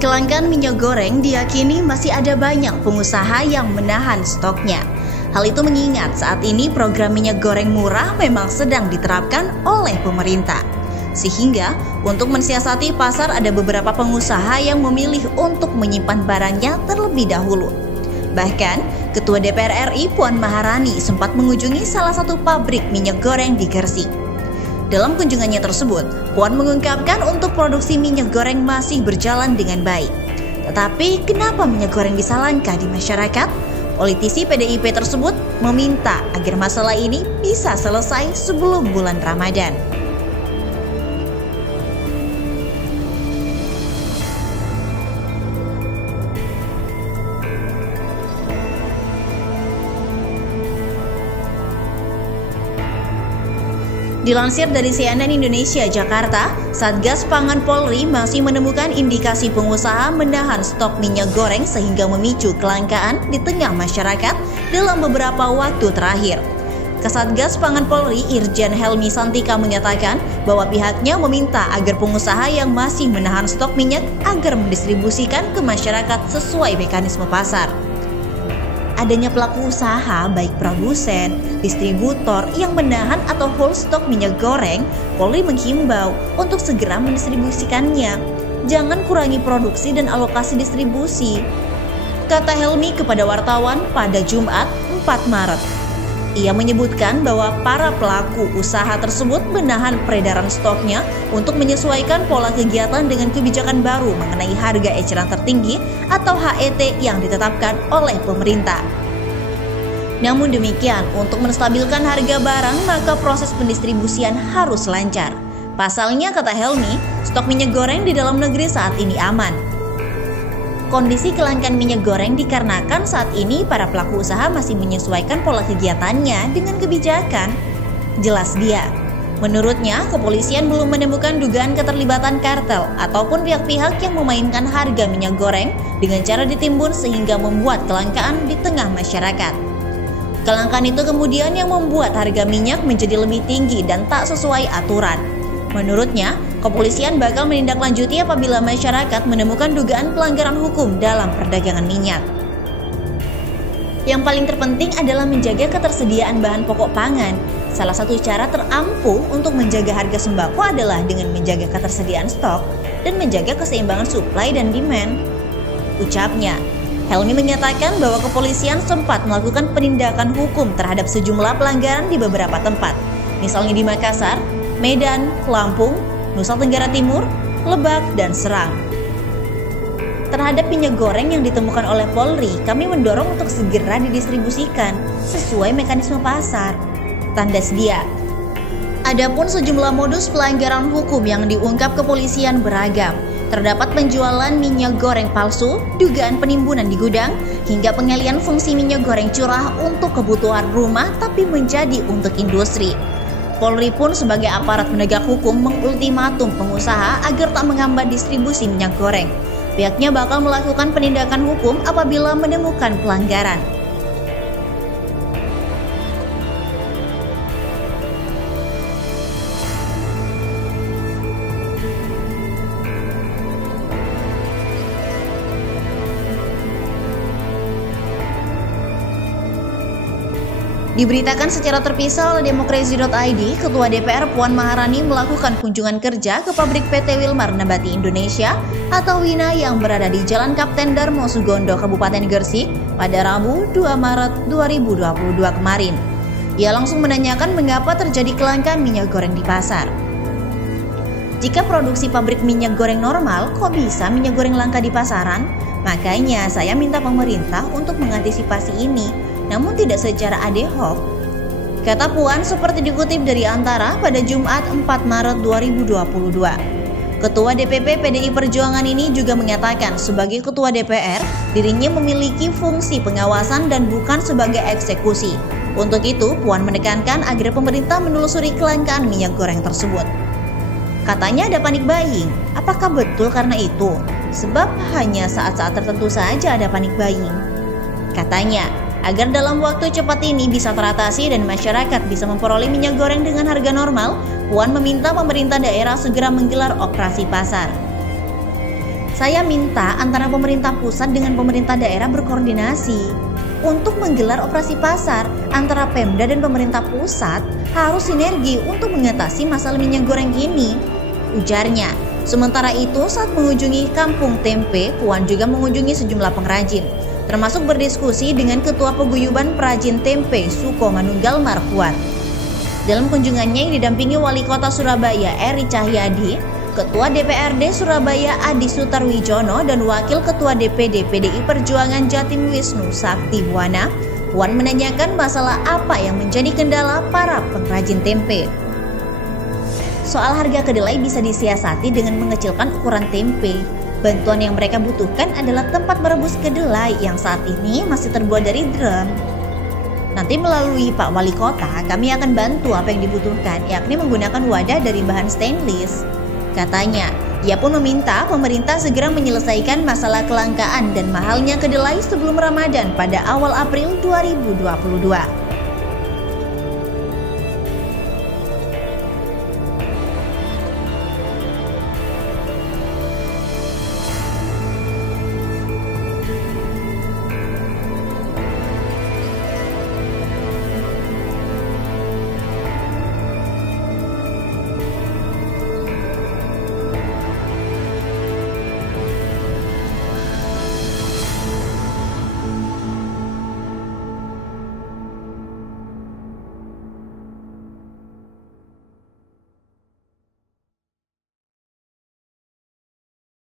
Kelangkaan minyak goreng diyakini masih ada banyak pengusaha yang menahan stoknya. Hal itu mengingat saat ini program minyak goreng murah memang sedang diterapkan oleh pemerintah. Sehingga untuk mensiasati pasar ada beberapa pengusaha yang memilih untuk menyimpan barangnya terlebih dahulu. Bahkan, Ketua DPR RI Puan Maharani sempat mengunjungi salah satu pabrik minyak goreng di Gresik. Dalam kunjungannya tersebut, Puan mengungkapkan untuk produksi minyak goreng masih berjalan dengan baik. Tetapi kenapa minyak goreng bisa langka di masyarakat? Politisi PDIP tersebut meminta agar masalah ini bisa selesai sebelum bulan Ramadan. Dilansir dari CNN Indonesia Jakarta, Satgas Pangan Polri masih menemukan indikasi pengusaha menahan stok minyak goreng sehingga memicu kelangkaan di tengah masyarakat dalam beberapa waktu terakhir. Kasatgas Pangan Polri Irjen Helmi Santika menyatakan bahwa pihaknya meminta agar pengusaha yang masih menahan stok minyak agar mendistribusikan ke masyarakat sesuai mekanisme pasar. Adanya pelaku usaha baik produsen, distributor yang menahan atau hold stok minyak goreng, Polri menghimbau untuk segera mendistribusikannya. Jangan kurangi produksi dan alokasi distribusi, kata Helmi kepada wartawan pada Jumat 4 Maret. Ia menyebutkan bahwa para pelaku usaha tersebut menahan peredaran stoknya untuk menyesuaikan pola kegiatan dengan kebijakan baru mengenai harga eceran tertinggi atau HET yang ditetapkan oleh pemerintah. Namun demikian, untuk menstabilkan harga barang, maka proses pendistribusian harus lancar. Pasalnya, kata Helmi, stok minyak goreng di dalam negeri saat ini aman. Kondisi kelangkaan minyak goreng dikarenakan saat ini para pelaku usaha masih menyesuaikan pola kegiatannya dengan kebijakan. Jelas dia. Menurutnya, kepolisian belum menemukan dugaan keterlibatan kartel ataupun pihak-pihak yang memainkan harga minyak goreng dengan cara ditimbun sehingga membuat kelangkaan di tengah masyarakat. Kelangkaan itu kemudian yang membuat harga minyak menjadi lebih tinggi dan tak sesuai aturan. Menurutnya, kepolisian bakal menindaklanjuti apabila masyarakat menemukan dugaan pelanggaran hukum dalam perdagangan minyak. Yang paling terpenting adalah menjaga ketersediaan bahan pokok pangan. Salah satu cara terampuh untuk menjaga harga sembako adalah dengan menjaga ketersediaan stok dan menjaga keseimbangan supply dan demand, ucapnya. Helmi menyatakan bahwa kepolisian sempat melakukan penindakan hukum terhadap sejumlah pelanggaran di beberapa tempat, misalnya di Makassar, Medan, Lampung, Nusa Tenggara Timur, Lebak, dan Serang. Terhadap minyak goreng yang ditemukan oleh Polri, kami mendorong untuk segera didistribusikan sesuai mekanisme pasar, tandas dia. Adapun sejumlah modus pelanggaran hukum yang diungkap kepolisian beragam. Terdapat penjualan minyak goreng palsu, dugaan penimbunan di gudang, hingga pengalian fungsi minyak goreng curah untuk kebutuhan rumah tapi menjadi untuk industri. Polri pun sebagai aparat penegak hukum mengultimatum pengusaha agar tak menghambat distribusi minyak goreng. Pihaknya bakal melakukan penindakan hukum apabila menemukan pelanggaran. Diberitakan secara terpisah oleh Demokrasi.id, Ketua DPR Puan Maharani melakukan kunjungan kerja ke pabrik PT Wilmar Nabati Indonesia atau WINA yang berada di Jalan Kapten Darmo Sugondo, Kabupaten Gresik pada Rabu 2 Maret 2022 kemarin. Ia langsung menanyakan mengapa terjadi kelangkaan minyak goreng di pasar. Jika produksi pabrik minyak goreng normal, kok bisa minyak goreng langka di pasaran? Makanya saya minta pemerintah untuk mengantisipasi ini, namun tidak secara ad hoc, kata Puan seperti dikutip dari Antara pada Jumat 4 Maret 2022. Ketua DPP PDI Perjuangan ini juga menyatakan sebagai Ketua DPR, dirinya memiliki fungsi pengawasan dan bukan sebagai eksekusi. Untuk itu, Puan menekankan agar pemerintah menelusuri kelangkaan minyak goreng tersebut. Katanya ada panik buying, apakah betul karena itu? Sebab hanya saat-saat tertentu saja ada panik buying. Katanya, agar dalam waktu cepat ini bisa teratasi dan masyarakat bisa memperoleh minyak goreng dengan harga normal, Puan meminta pemerintah daerah segera menggelar operasi pasar. Saya minta antara pemerintah pusat dengan pemerintah daerah berkoordinasi untuk menggelar operasi pasar. Antara Pemda dan pemerintah pusat harus sinergi untuk mengatasi masalah minyak goreng ini, ujarnya. Sementara itu, saat mengunjungi Kampung Tempe, Puan juga mengunjungi sejumlah pengrajin, termasuk berdiskusi dengan Ketua Paguyuban Perajin Tempe Suko Manunggal Marpuat. Dalam kunjungannya yang didampingi Wali Kota Surabaya Eri Cahyadi, Ketua DPRD Surabaya Adi Sutarwijono, dan Wakil Ketua DPD PDI Perjuangan Jatim Wisnu Sakti Buwana, Puan menanyakan masalah apa yang menjadi kendala para pengrajin tempe. Soal harga kedelai bisa disiasati dengan mengecilkan ukuran tempe. Bantuan yang mereka butuhkan adalah tempat merebus kedelai yang saat ini masih terbuat dari drum. Nanti melalui Pak Wali Kota, kami akan bantu apa yang dibutuhkan, yakni menggunakan wadah dari bahan stainless, katanya. Ia pun meminta pemerintah segera menyelesaikan masalah kelangkaan dan mahalnya kedelai sebelum Ramadan pada awal April 2022.